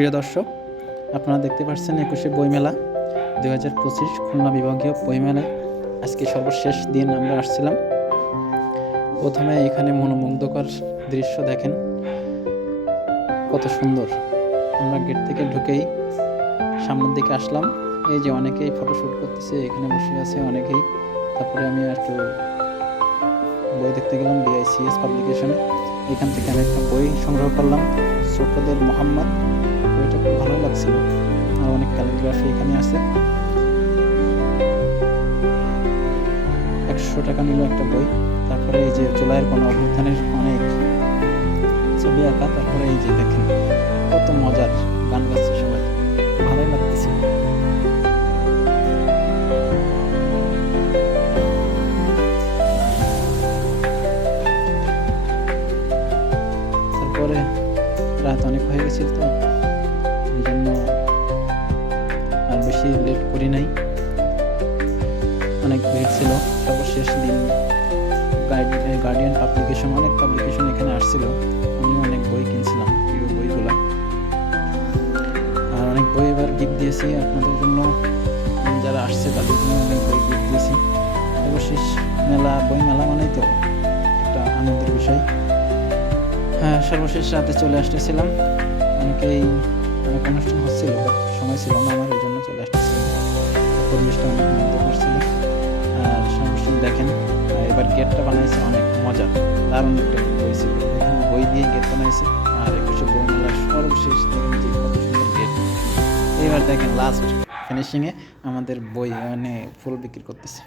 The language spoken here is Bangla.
প্রিয় দর্শক, আপনারা দেখতে পাচ্ছেন ২১শে বইমেলা ২০২৫ খুলনা বিভাগীয় বইমেলায় আজকে সর্বশেষ দিন আমরা আসছিলাম। প্রথমে এখানে মনোমুগ্ধকর দৃশ্য দেখেন, কত সুন্দর। আমরা গেট থেকে ঢুকেই সামনের দিকে আসলাম। এই যে অনেকেই ফটোশ্যুট করতেছে, এখানে বসে আছে অনেকেই। তারপরে আমি একটু বই দেখতে গেলাম BICS পাবলিকেশনে। এখান থেকে আমি একটা বই সংগ্রহ করলাম, ছোটদের মোহাম্মদ। বইটা খুব ভালো লাগছিল, আর অনেক ক্যালিগ্রাফি এখানে আছে। ১০০ টাকা নিল একটা বই। তারপরে এই যে জুলাইয়ের গণ অভ্যুত্থানের অনেক ছবি আঁকা। তারপরে এই যে দেখেন কত মজার, গান গাচ্ছে সবাই, ভালোই লাগতেছে। তারপরে রাত অনেক হয়ে গেছিল, তো এই জন্য আর বেশি লেট করি নাই। অনেক ভিড় ছিল, সর্বশেষ দিন। গার্ডিয়ান পাবলিকেশন, অনেক পাবলিকেশন এখানে আসছিল। আমি অনেক বই কিনছিলাম, প্রিয় বইগুলো। আর অনেক বই এবার গিফট দিয়েছি আপনাদের জন্য, যারা আসছে তাদের জন্য অনেক বই গিফট দিয়েছি। সর্বশেষ মেলা, বই মেলা মানেই তো একটা আনন্দের বিষয়। হ্যাঁ, সর্বশেষ রাতে চলে আসতেছিলাম। অনেকেই অনেক অনুষ্ঠান হচ্ছিল, সময় ছিল না আমার, এই জন্য চলে আসতেছিলাম। পরিবেশটা অনেক মুগ্ধ করছিল। আর সর্বশেষ দেখেন, এবার গেটটা বানাইছে অনেক মজা, দারুণ একটা বই ছিল। এখানে বই দিয়ে গেট বানাইছে। আর ২১শে বই মেলার সর্বশেষ দেখেন যে কত সুন্দর গেট। এবার দেখেন লাস্ট ফিনিশিংয়ে আমাদের বই ফুল বিক্রি করতেছে।